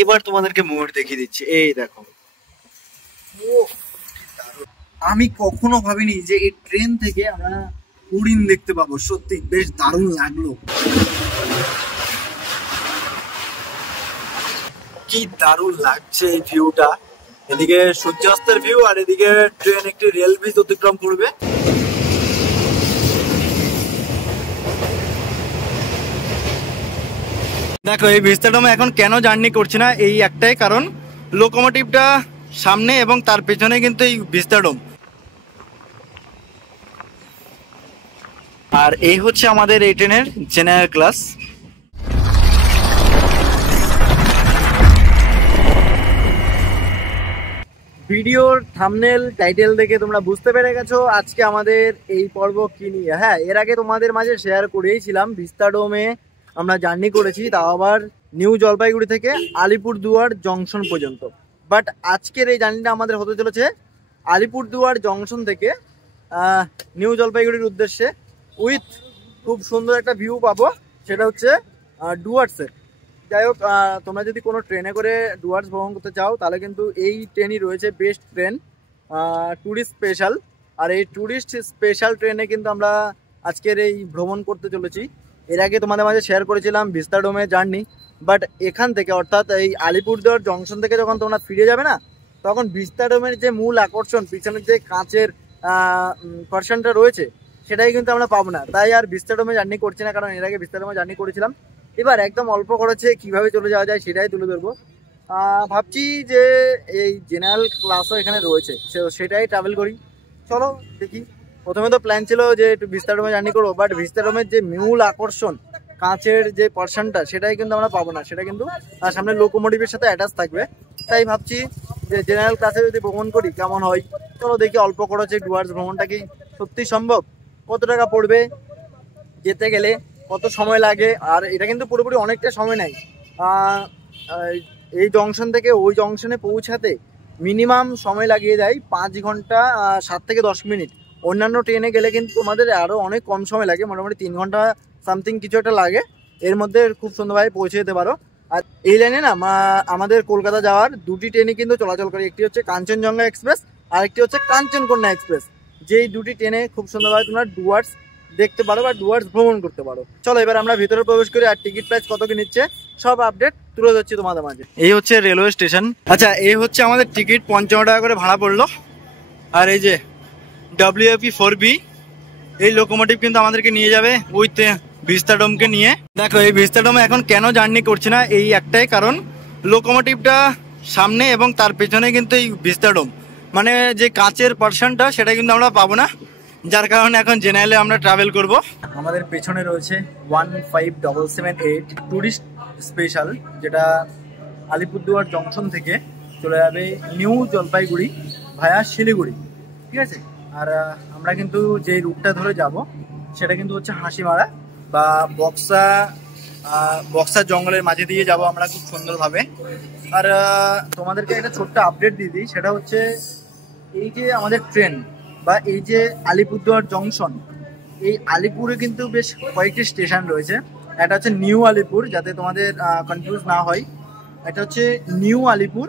এবার তোমাদেরকে মোড় দেখিয়ে দিচ্ছি, এই দেখো। আমি কখনো ভাবিনি যে এই ট্রেন থেকে আমরা হরিণ দেখতে পাবো, সত্যি বেশ দারুণ লাগলো। কি দারুণ লাগছে এই ভিউটা, এদিকে সূর্যাস্তের ভিউ আর এদিকে ট্রেন একটি রেল ব্রিজ অতিক্রম করবে। দেখো এই ভিস্তাডোমে এখন কেন জার্নি করছি না, এই একটাই কারণ, লোকোমোটিভটা সামনে এবং তার পেছনে কিন্তু এই ভিস্তাডোম। আর এই হচ্ছে আমাদের এই ট্রেনের জেনারেল ক্লাস। ভিডিওর থাম্বনেল টাইটেল দেখে তোমরা বুঝতে পেরে গেছো আজকে আমাদের এই পর্ব কি নিয়ে। হ্যাঁ, এর আগে তোমাদের মাঝে শেয়ার করেইছিলাম ভিস্তাডোমে আমরা জার্নি করেছি, তাও আবার নিউ জলপাইগুড়ি থেকে আলিপুরদুয়ার জংশন পর্যন্ত। বাট আজকের এই জার্নিটা আমাদের হতে চলেছে আলিপুরদুয়ার জংশন থেকে নিউ জলপাইগুড়ির উদ্দেশ্যে, উইথ খুব সুন্দর একটা ভিউ পাবো, সেটা হচ্ছে ডুয়ার্সের। যাই হোক, তোমরা যদি কোনো ট্রেনে করে ডুয়ার্স ভ্রমণ করতে চাও তাহলে কিন্তু এই ট্রেনই রয়েছে বেস্ট ট্রেন, ট্যুরিস্ট স্পেশাল। আর এই ট্যুরিস্ট স্পেশাল ট্রেনে কিন্তু আমরা আজকের এই ভ্রমণ করতে চলেছি। এর আগে তোমাদের মাঝে শেয়ার করেছিলাম ভিস্তাডোমের জার্নি, বাট এখান থেকে অর্থাৎ এই আলিপুরদুয়ার জংশন থেকে যখন তোমরা ফিরে যাবে না, তখন ভিস্তাডোমের যে মূল আকর্ষণ, পিছনের যে কাঁচের পার্সনটা রয়েছে, সেটাই কিন্তু আমরা পাবো না। তাই আর ভিস্তাডোমে জার্নি করছি না, কারণ এর আগে ভিস্তাডোমে জার্নি করেছিলাম। এবার একদম অল্প খরচে কিভাবে চলে যাওয়া যায় সেটাই তুলে ধরবো। ভাবছি যে এই জেনারেল ক্লাসও এখানে রয়েছে, সেটাই ট্রাভেল করি। চলো দেখি। প্রথমে তো প্ল্যান ছিল যে একটু ভিস্তাডোমে জার্নি করবো, বাট ভিস্তাডোমের যে মূল আকর্ষণ কাঁচের যে পার্সনটা, সেটাই কিন্তু আমরা পাবো না, সেটা কিন্তু সামনে লোকোমোটিভের সাথে অ্যাটাচ থাকবে। তাই ভাবছি যে জেনারেল ক্লাসে যদি ভ্রমণ করি কেমন হয়। চলো দেখি অল্প খরচে ডুয়ার্স ভ্রমণটা কি সত্যি সম্ভব, কত টাকা পড়বে যেতে গেলে, কত সময় লাগে। আর এটা কিন্তু পুরোপুরি অনেকটা সময় নেয়, এই জংশন থেকে ওই জংশনে পৌঁছাতে মিনিমাম সময় লাগিয়ে দেয় 5 ঘন্টা 7 থেকে 10 মিনিট। অন্যান্য ট্রেনে গেলে কিন্তু তোমাদের আরও অনেক কম সময় লাগে, মোটামুটি 3 ঘন্টা সামথিং কিছু একটা লাগে, এর মধ্যে খুব সুন্দরভাবে পৌঁছে যেতে পারো। আর এই লাইনে না আমাদের কলকাতা যাওয়ার দুটি ট্রেনই কিন্তু চলাচল করে, একটি হচ্ছে কাঞ্চনজঙ্ঘা এক্সপ্রেস আর একটি হচ্ছে কাঞ্চনকন্যা এক্সপ্রেস। যেই দুটি ট্রেনে খুব সুন্দরভাবে তোমরা ডুয়ার্স দেখতে পারো বা ডুয়ার্স ভ্রমণ করতে পারো। চলো এবার আমরা ভিতরে প্রবেশ করি, আর টিকিট প্রাইস কত কি নিচ্ছে সব আপডেট তুলে ধরছি তোমাদের মাঝে। এই হচ্ছে রেলওয়ে স্টেশন। আচ্ছা, এই হচ্ছে আমাদের টিকিট, 55 টাকা করে ভাড়া পড়লো। আর এই যে WAP 4B, এই লোকোমোটিভ কিন্তু আমাদেরকে নিয়ে যাবে উইথ ভিস্তাডোমকে নিয়ে। দেখো এই ভিস্তাডোমে এখন কেন জার্নি করছি না, এই একটাই কারণ, লোকোমোটিভটা সামনে এবং তার পেছনে কিন্তু এই ভিস্তাডোম, মানে যে কাঁচের পার্সনটা, সেটা কিন্তু আমরা পাবো না, যার কারণে এখন জেনারেলে আমরা ট্রাভেল করব। আমাদের পেছনে রয়েছে 15778 ট্যুরিস্ট স্পেশাল, যেটা আলিপুরদুয়ার জংশন থেকে চলে যাবে নিউ জলপাইগুড়ি ভায়া শিলিগুড়ি, ঠিক আছে। আর আমরা কিন্তু যে রুটটা ধরে যাব সেটা কিন্তু হচ্ছে হাসিমারা বা বক্সা জঙ্গলের মাঝে দিয়ে যাব আমরা খুব সুন্দরভাবে। আর তোমাদেরকে একটা ছোট্ট আপডেট দিয়ে দিই, সেটা হচ্ছে এই যে আমাদের ট্রেন বা এই যে আলিপুরদুয়ার জংশন, এই আলিপুরে কিন্তু বেশ কয়েকটি স্টেশন রয়েছে। একটা হচ্ছে নিউ আলিপুর, যাতে তোমাদের কনফিউজ না হয়, এটা হচ্ছে নিউ আলিপুর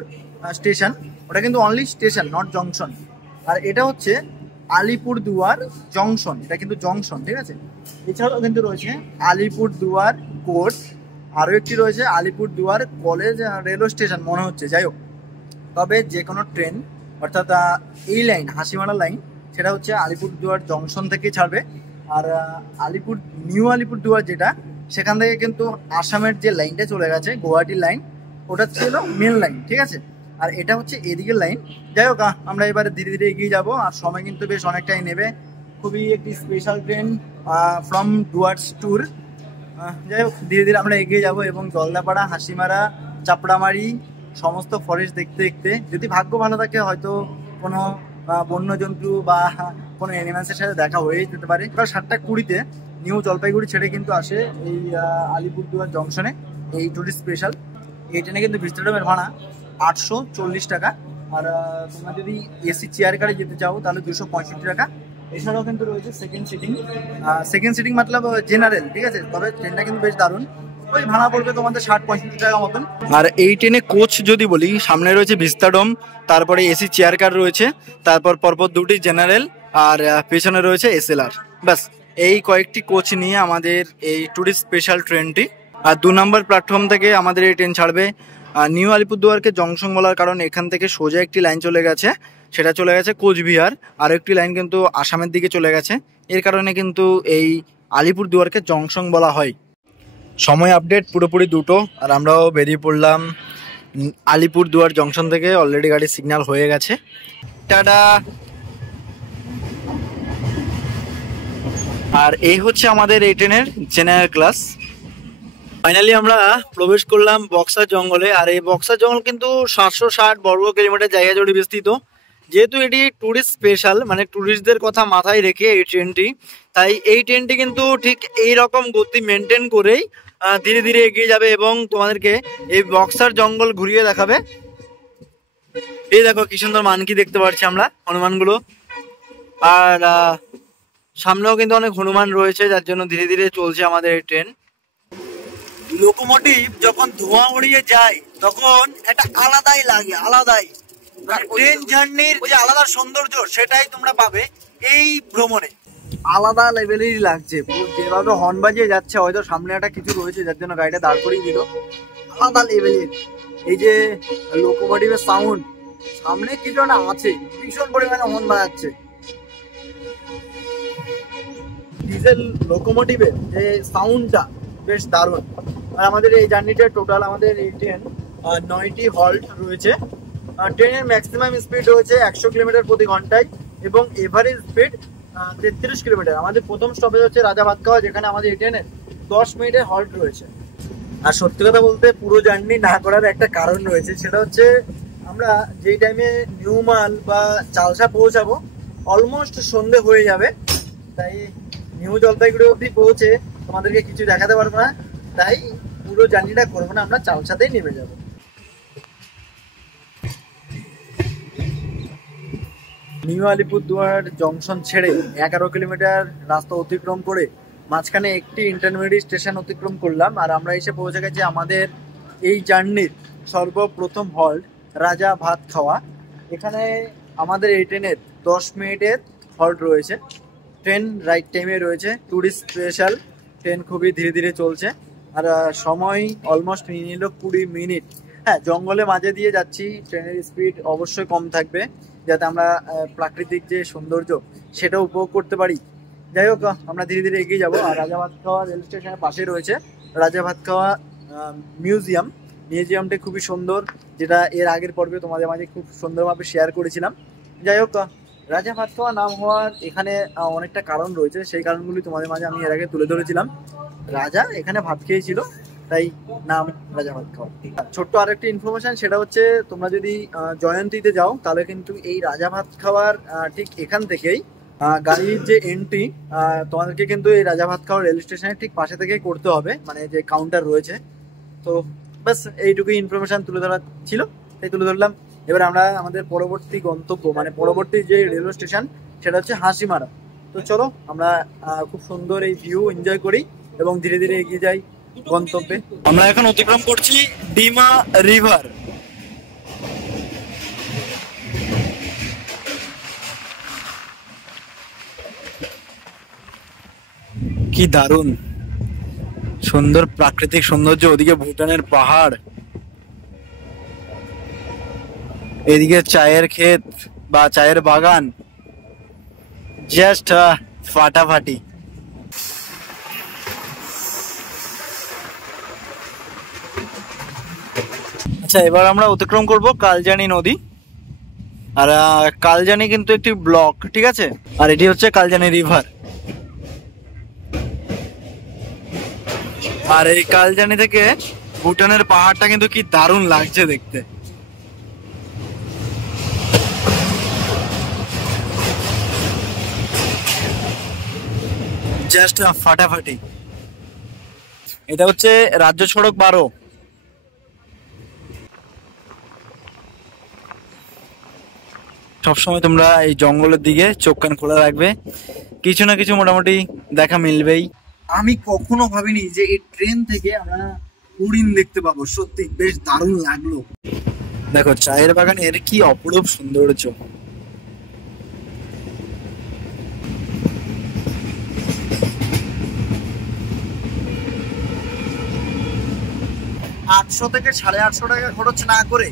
স্টেশন, ওটা কিন্তু অনলি স্টেশন নট জংশন। আর এটা হচ্ছে আলিপুরদুয়ার জংশন, এটা কিন্তু জংশন, ঠিক আছে। এছাড়াও কিন্তু রয়েছে আলিপুরদুয়ার কোর্ট, আরও একটি রয়েছে আলিপুরদুয়ার কলেজ রেলওয়ে স্টেশন মনে হচ্ছে। যাই হোক, তবে যে কোনো ট্রেন অর্থাৎ এই লাইন হাসিমারা লাইন, সেটা হচ্ছে আলিপুরদুয়ার জংশন থেকে ছাড়বে। আর নিউ আলিপুরদুয়ার যেটা, সেখান থেকে কিন্তু আসামের যে লাইনটা চলে গেছে গুয়াহাটির লাইন, ওটা ছিল মেন লাইন, ঠিক আছে। আর এটা হচ্ছে এদিকের লাইন। যাই হোক, আমরা এবারে ধীরে ধীরে এগিয়ে যাব, আর সময় কিন্তু বেশ অনেকটাই নেবে। খুবই একটি special train from Dooars tour. যাই হোক, ধীরে ধীরে আমরা এগিয়ে যাব এবং জলদাপাড়া, হাসিমারা, চাপড়ামারি সমস্ত ফরেস্ট দেখতে দেখতে, যদি ভাগ্য ভালো থাকে হয়তো কোনো বন্যজন্তু বা কোনো অ্যানিমালসের সাথে দেখা হয়েই যেতে পারে। প্রায় 7:20 নিউ জলপাইগুড়ি ছেড়ে কিন্তু আসে এই আলিপুরদুয়ার জংশনে এই টুরিস্ট স্পেশাল। এই ট্রেনে কিন্তু ভিস্তাডোমের ভাড়া 840 টাকা। আর তোমরা যদি এসি চেয়ার গাড়ি যেতে চাও তাহলে 265 টাকা। এছাড়াও কিন্তু রয়েছে সেকেন্ড সিটিং মতলব জেনারেল, ঠিক আছে। তবে ট্রেনটা কিন্তু বেশ দারুণ, ওই ভাড়া পড়বে তোমাদের 60-65 টাকা মতন। আর এই ট্রেনে কোচ যদি বলি, সামনে রয়েছে ভিস্তাডোম, তারপরে এসি চেয়ার কার রয়েছে, তারপর পরপর দুটি জেনারেল, আর পেছনে রয়েছে এসএলআর। ব্যাস এই কয়েকটি কোচ নিয়ে আমাদের এই ট্যুরিস্ট স্পেশাল ট্রেনটি। আর 2 নম্বর প্ল্যাটফর্ম থেকে আমাদের এই ট্রেন ছাড়বে নিউ আলিপুরদুয়ারকে জংশন বলার কারণ এখান থেকে সোজা একটি লাইন চলে গেছে, সেটা চলে গেছে কোচবিহার। আর একটি লাইন কিন্তু আসামের দিকে চলে গেছে, এর কারণে কিন্তু এই আলিপুরদুয়ারকে জংশন বলা হয়। সময় আপডেট পুরোপুরি 2টো, আর আমরাও বেরিয়ে পড়লাম আলিপুরদুয়ার জংশন থেকে। অলরেডি গাড়ির সিগন্যাল হয়ে গেছে। টাটা। আর এই হচ্ছে আমাদের এই ট্রেনের জেনারেল ক্লাস। ফাইনালি আমরা প্রবেশ করলাম বক্সার জঙ্গলে। আর এই বক্সার জঙ্গল কিন্তু 760 বর্গ কিলোমিটার জায়গা জুড়ে বিস্তৃত। যেহেতু এটি ট্যুরিস্ট স্পেশাল, মানে ট্যুরিস্টদের কথা মাথায় রেখে এই ট্রেনটি, তাই এই ট্রেনটি কিন্তু ঠিক এই রকম গতি মেনটেন করেই ধীরে ধীরে এগিয়ে যাবে এবং তোমাদেরকে এই বক্সার জঙ্গল ঘুরিয়ে দেখাবে। এই দেখো কি সুন্দর মানকি দেখতে পাচ্ছি আমরা, হনুমানগুলো। আর সামনেও কিন্তু অনেক হনুমান রয়েছে, যার জন্য ধীরে ধীরে চলছে আমাদের এই ট্রেন। লোকোমোটিভ যখন ধোঁয়া উড়িয়ে যায় তখন একটা আলাদাই লাগে, আলাদাই ট্রেন জার্নির যে আলাদা সৌন্দর্য সেটাই তোমরা পাবে এই ভ্রমণে। আলাদা লেভেলেরই লাগছে, যেভাবে হর্ন বাজিয়ে যাচ্ছে, হয়তো সামনে একটা কিছু রয়েছে যার জন্য গাড়িটা দাঁড় করিয়ে দিল। আলাদা লেভেলের এই যে লোকোমোটিভের সাউন্ড, সামনে কিছু একটা আছে, ভীষণ পরিমাণে হর্ন বাজাচ্ছে। ডিজেল লোকোমোটিভের যে সাউন্ডটা বেশ দারুণ। আর আমাদের এই জার্নিটা টোটাল আমাদের এই ট্রেন 9টি হল্ট রয়েছে। ট্রেনের ম্যাক্সিমাম স্পিড রয়েছে 100 কিলোমিটার প্রতি ঘন্টায় এবং এভারেজ স্পিড 33 কিলোমিটার। আমাদের প্রথম স্টপেজ হচ্ছে রাজা ভাতখাওয়া, যেখানে আমাদের এই ট্রেনের 10 মিনিটের হল্ট রয়েছে। আর সত্যি কথা বলতে পুরো জার্নি না করার একটা কারণ রয়েছে, সেটা হচ্ছে আমরা যেই টাইমে নিউমাল বা চালসা পৌঁছাবো অলমোস্ট সন্ধে হয়ে যাবে। তাই নিউ জলপাইগুড়ি অবধি পৌঁছে তোমাদেরকে কিছু দেখাতে পারবো না, তাই পুরো জার্নিটা করবো না, আমরা চালসাতেই নেমে যাব। নিউ আলিপুরদুয়ার জংশন ছেড়ে 11 কিলোমিটার রাস্তা অতিক্রম করে মাঝখানে একটি ইন্টারমিডিয়েট স্টেশন অতিক্রম করলাম। আর আমরা এসে পৌঁছে গেছি আমাদের এই জার্নির সর্বপ্রথম হল্ট রাজা ভাতখাওয়া। এখানে আমাদের এই ট্রেনের 10 মিনিটের হল্ট রয়েছে। ট্রেন রাইট টাইমে রয়েছে, ট্যুরিস্ট স্পেশাল ট্রেন, খুবই ধীরে ধীরে চলছে। আর সময় অলমোস্ট নিয়ে নিল 20 মিনিট। হ্যাঁ, জঙ্গলে মাঝে দিয়ে যাচ্ছি, ট্রেনের স্পিড অবশ্যই কম থাকবে যাতে আমরা প্রাকৃতিক যে সৌন্দর্য সেটা উপভোগ করতে পারি। যাই হোক, আমরা ধীরে ধীরে এগিয়ে যাব। আর রাজা ভাতখাওয়া রেল স্টেশনের পাশে রয়েছে রাজা ভাতখাওয়া মিউজিয়ামটা খুবই সুন্দর, যেটা এর আগের পর্বে তোমাদের মাঝে খুব সুন্দরভাবে শেয়ার করেছিলাম। যাই হোক, রাজা ভাতখাওয়া নাম হওয়ার এখানে অনেকটা কারণ রয়েছে, সেই কারণগুলি তোমাদের মাঝে আমি এর আগে তুলে ধরেছিলাম। রাজা এখানে ভাত খেয়েছিল, তাই নাম রাজা ভাতখাওয়া। ছোট্ট আরেকটি ইনফরমেশন, সেটা হচ্ছে তোমরা যদি জয়ন্তীতে যাও তাহলে কিন্তু এই রাজা ভাতখাওয়ার ঠিক এখান থেকেই গাড়ির যে এন্ট্রি তোমাদেরকে কিন্তু এই রাজা ভাতখাওয়া রেল স্টেশনের ঠিক পাশে থেকেই করতে হবে, মানে যে কাউন্টার রয়েছে। তো ব্যাস এইটুকুই ইনফরমেশন তুলে ধরা ছিল, তাই তুলে ধরলাম। এবার আমরা আমাদের পরবর্তী গন্তব্য, মানে পরবর্তী যে রেলওয়ে স্টেশন, সেটা হচ্ছে হাসিমারা। তো চলো আমরা খুব সুন্দর এই ভিউ এনজয় করি এবং ধীরে ধীরে এগিয়ে যাই গন্তব্যে। আমরা এখন অতিক্রম করছি ডিমা রিভার। কি দারুণ সুন্দর প্রাকৃতিক সৌন্দর্য, ওদিকে ভুটানের পাহাড়, এদিকে চায়ের ক্ষেত বা চায়ের বাগান, জাস্ট ফাটাফাটি। আচ্ছা, এবার আমরা অতিক্রম করব কালজানি নদী। আর কালজানি কিন্তু একটি ব্লক, ঠিক আছে, আর এটি হচ্ছে কালজানি রিভার। আর এই কালজানি থেকে ভুটানের পাহাড়টা কিন্তু কি দারুণ লাগছে দেখতে। জাস্ট ফাটাফাটি। এটা হচ্ছে রাজ্য সড়ক 12। সবসময় তোমরা এই জঙ্গলের দিকে চোখ কান খোলা রাখবে, কিছু না কিছু মোটামুটি দেখা মিলবেই। আমি কখনো ভাবিনি যে এই ট্রেন থেকে আমরা হরিণ দেখতে পাবো, সত্যি বেশ দারুণ লাগলো। দেখো চায়ের বাগানের কি অপরূপ সৌন্দর্য। 800 থেকে 850 টাকা খরচ না করে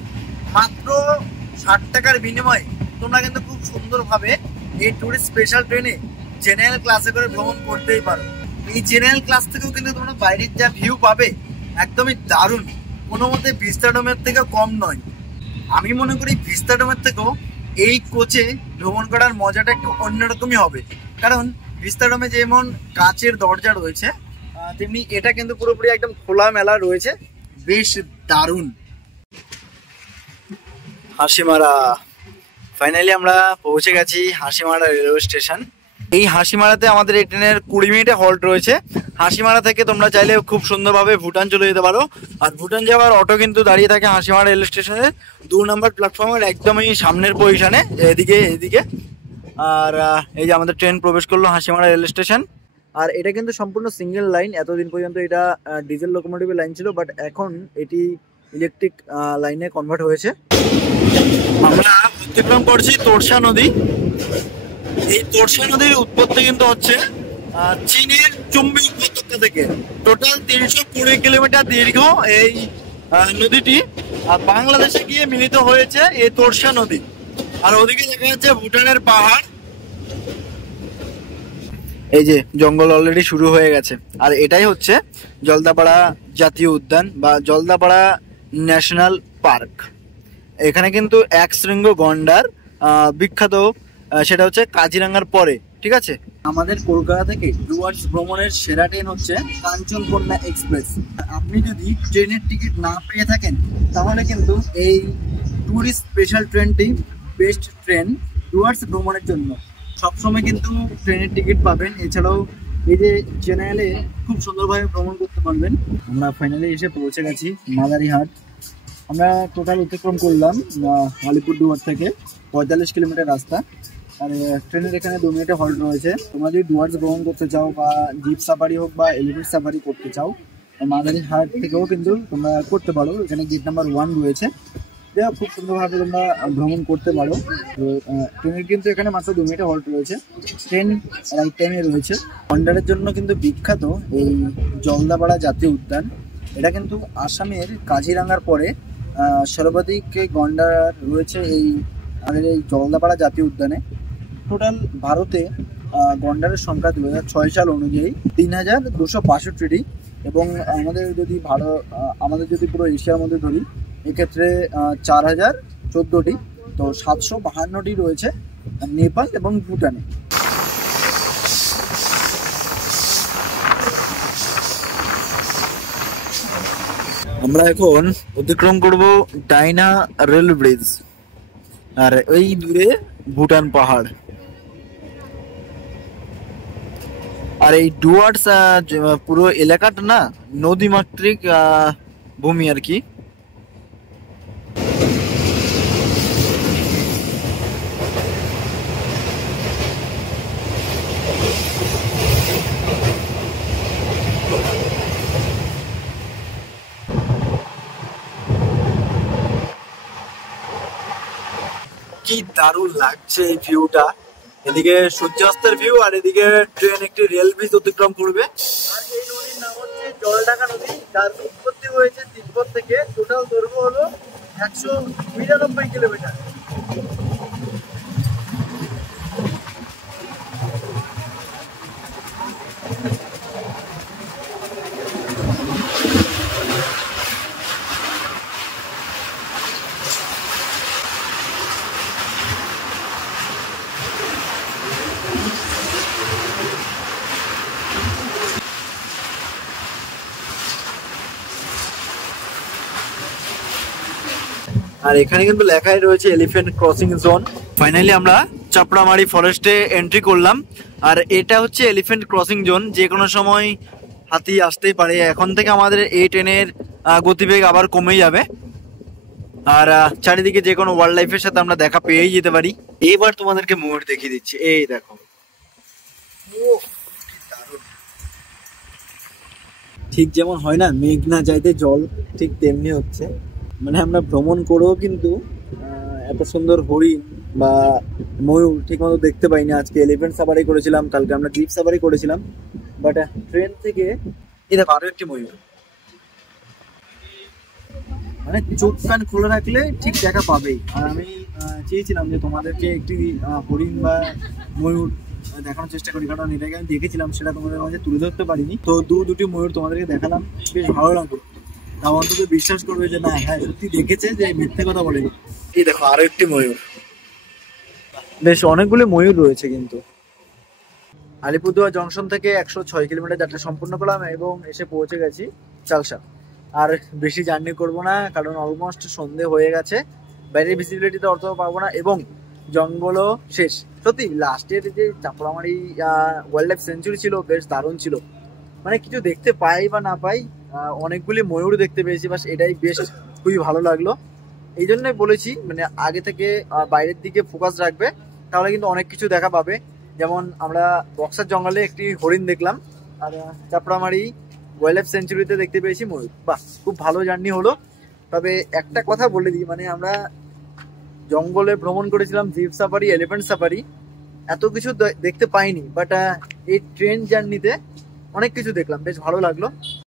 মাত্র 60 টাকার বিনিময়ে তোমরা কিন্তু খুব সুন্দরভাবে এই টুরিস্ট স্পেশাল ট্রেনে জেনারেল ক্লাসে করে ভ্রমণ করতেই পারো। এই জেনারেল ক্লাস থেকেও কিন্তু তোমরা বাইরের যা ভিউ পাবে একদমই দারুণ, কোনো মতে ভিস্তাডোমের থেকে কম নয়। আমি মনে করি ভিস্তাডোমের থেকেও এই কোচে ভ্রমণ করার মজাটা একটু অন্যরকমই হবে, কারণ ভিস্তাডোমে যেমন কাচের দরজা রয়েছে তেমনি এটা কিন্তু পুরোপুরি একদম খোলামেলা রয়েছে, বেশ দারুণ। হাসিমারা, ফাইনালি আমরা পৌঁছে গেছি হাসিমারা রেলওয়ে স্টেশন। এই হাসিমারাতে আমাদের এই ট্রেনের 20 মিনিটে হল্ট রয়েছে। হাসিমারা থেকে তোমরা চাইলে খুব সুন্দরভাবে ভুটান চলে যেতে পারো, আর ভুটান যাওয়ার অটো কিন্তু দাঁড়িয়ে থাকে হাসিমারা রেল স্টেশনের 2 নম্বর প্ল্যাটফর্মের একদমই সামনের পজিশনে, এদিকে। আর এই যে আমাদের ট্রেন প্রবেশ করলো হাসিমারা রেল স্টেশন। আর এটা কিন্তু সম্পূর্ণ সিঙ্গেল লাইন, এতদিন পর্যন্ত এটা ডিজেল লোকোমোটিভের লাইন ছিল, বাট এখন এটি ইলেকট্রিক লাইনে কনভার্ট হয়েছে। আমরা অতিক্রম করছি তোরসা নদী। এই তোরসা নদীর উৎপত্তি কিন্তু হচ্ছে চীনের চুম্বি উপত্যকা থেকে। টোটাল 320 কিলোমিটার দীর্ঘ এই নদীটি বাংলাদেশে গিয়ে মিলিত হয়েছে এই তোরসা নদী। আর ওদিকে দেখা যাচ্ছে ভুটানের পাহাড়। এই যে জঙ্গল অলরেডি শুরু হয়ে গেছে, আর এটাই হচ্ছে জলদাপাড়া জাতীয় উদ্যান বা জলদাপাড়া ন্যাশনাল পার্ক। এখানে কিন্তু এক শৃঙ্গ গন্ডার বিখ্যাত, সেটা হচ্ছে কাজিরাঙ্গার পরে, ঠিক আছে। আমাদের কলকাতা থেকে ডুয়ার্স ভ্রমণের সেরা ট্রেন হচ্ছে কাঞ্চনকন্যা এক্সপ্রেস। আপনি যদি ট্রেনের টিকিট না পেয়ে থাকেন তাহলে কিন্তু এই ট্যুরিস্ট স্পেশাল ট্রেনটি বেস্ট ট্রেন ডুয়ার্স ভ্রমণের জন্য। সবসময় কিন্তু ট্রেনের টিকিট পাবেন, এছাড়াও এই যে জেনারেলে খুব সুন্দরভাবে ভ্রমণ করতে পারবেন। আমরা ফাইনালি এসে পৌঁছে গেছি মাদারিহাট। আমরা টোটাল অতিক্রম করলাম আলিপুরদুয়ার থেকে 45 কিলোমিটার রাস্তা। আর ট্রেনের এখানে 2 মিনিটে হল্ট রয়েছে। তোমরা যদি ডুয়ার্স ভ্রমণ করতে চাও বা জিপ সাফারি হোক বা এলিফ্যান্ট সাফারি করতে চাও, মাদারিহাট থেকেও কিন্তু তোমরা করতে পারো। এখানে গেট নাম্বার 1 রয়েছে, খুব সুন্দরভাবে তোমরা ভ্রমণ করতে পারো। ট্রেনের কিন্তু এখানে মাত্র 2 মিনিটে হল্ট রয়েছে। ট্রেন রাইট টাইমে রয়েছে। গন্ডারের জন্য কিন্তু বিখ্যাত এই জলদাপাড়া জাতীয় উদ্যান। এটা কিন্তু আসামের কাজিরাঙ্গার পরে সর্বাধিক গন্ডার রয়েছে এই আমাদের এই জলদাপাড়া জাতীয় উদ্যানে। টোটাল ভারতে গন্ডারের সংখ্যা 2006 সাল অনুযায়ী 3262টি, এবং আমাদের যদি পুরো এশিয়ার মধ্যে ধরি এক্ষেত্রে 4014টি, তো 752টি রয়েছে নেপাল এবং ভুটানে। আমরা এখন অতিক্রম করব ডাইনা রেল ব্রিজ, আর এই দূরে ভুটান পাহাড়। আর এই ডুয়ার্স পুরো এলাকাটা না নদীমাতৃক ভূমি আর কি। কি দারুণ লাগছে এই ভিউটা, এদিকে সূর্যাস্তের ভিউ আর এদিকে ট্রেন একটি রেল ব্রিজ অতিক্রম করবে। আর এই নদীর নাম হচ্ছে জলঢাকা নদী, যার উৎপত্তি হয়েছে তিব্বত থেকে। টোটাল দৈর্ঘ্য হলো 199 কিলোমিটার। আর এখানে কিন্তু লেখাই রয়েছে এলিফ্যান্ট ক্রসিং জোন। ফাইনালি আমরা চাপড়ামারি ফরেস্টে এন্ট্রি করলাম, আর এটা হচ্ছে এলিফ্যান্ট ক্রসিং জোন। যে কোনো সময় হাতি আসতেই পারে। এখন থেকে আমাদের এই ট্রেনের গতিবেগ আবার কমে যাবে, আর চারিদিকে যে কোনো ওয়াইল্ড লাইফের সাথে আমরা দেখা পেয়েই যেতে পারি। এইবার তোমাদেরকে মুভমেন্ট দেখিয়ে দিচ্ছি, এই দেখো। ঠিক যেমন হয় না মেঘ না যাইতে জল, ঠিক তেমনি হচ্ছে। মানে আমরা ভ্রমণ করেও কিন্তু এত সুন্দর হরিণ বা ময়ূর ঠিক মতো দেখতে পাইনি। আজকে এলিফ্যান্ট সাফারি করেছিলাম, কালকে আমরা জিপ সাফারি করেছিলাম, বাট ট্রেন থেকে এই দেখো আরো একটি ময়ূর। মানে চোখ কান খুলে রাখলে ঠিক দেখা পাবেই। আর আমি চেয়েছিলাম যে তোমাদেরকে একটি হরিণ বা ময়ূর দেখানোর চেষ্টা করি, কারণ এটাকে আমি দেখেছিলাম, সেটা তোমাদের মাঝে তুলে ধরতে পারিনি। তো দুটি ময়ূর তোমাদেরকে দেখালাম, বেশ ভালো লাগলো। তাও অন্তত বিশ্বাস করবে যে না, হ্যাঁ সত্যি দেখেছে, যে মিথ্যে কথা বলেনি। এই দেখো আরো একটি ময়ূর। বেশ অনেকগুলো ময়ূর রয়েছে কিন্তু। আলিপুরদুয়ার জংশন থেকে 106 কিলোমিটার যাত্রা সম্পূর্ণ করলাম এবং এসে পৌঁছে গেছি চালসা। আর বেশি জার্নি করব না, কারণ অলমোস্ট সন্ধে হয়ে গেছে। বাইরের ভিজিবিলিটিতে অর্থ পাবো না এবং জঙ্গলও শেষ। সত্যি লাস্টের যে চাপড়ামারি ওয়াইল্ড লাইফ সেঞ্চুরি ছিল, বেশ দারুণ ছিল। মানে কিছু দেখতে পাই বা না পাই, অনেকগুলি ময়ূর দেখতে পেয়েছি, বাস এটাই বেশ খুবই ভালো লাগলো। এই জন্যই বলেছি, মানে আগে থেকে বাইরের দিকে ফোকাস রাখবে, তাহলে কিন্তু অনেক কিছু দেখা পাবে। যেমন আমরা বক্সার জঙ্গলে একটি হরিণ দেখলাম, আর চাপড়ামারি ওয়াইল্ড লাইফ সেঞ্চুরিতে দেখতে পেয়েছি ময়ূর। বাহ, খুব ভালো জার্নি হলো। তবে একটা কথা বলে দিই, মানে আমরা জঙ্গলে ভ্রমণ করেছিলাম, জিপ সাফারি, এলিফ্যান্ট সাফারি, এত কিছু দেখতে পাইনি, বাট এই ট্রেন জার্নিতে অনেক কিছু দেখলাম, বেশ ভালো লাগলো।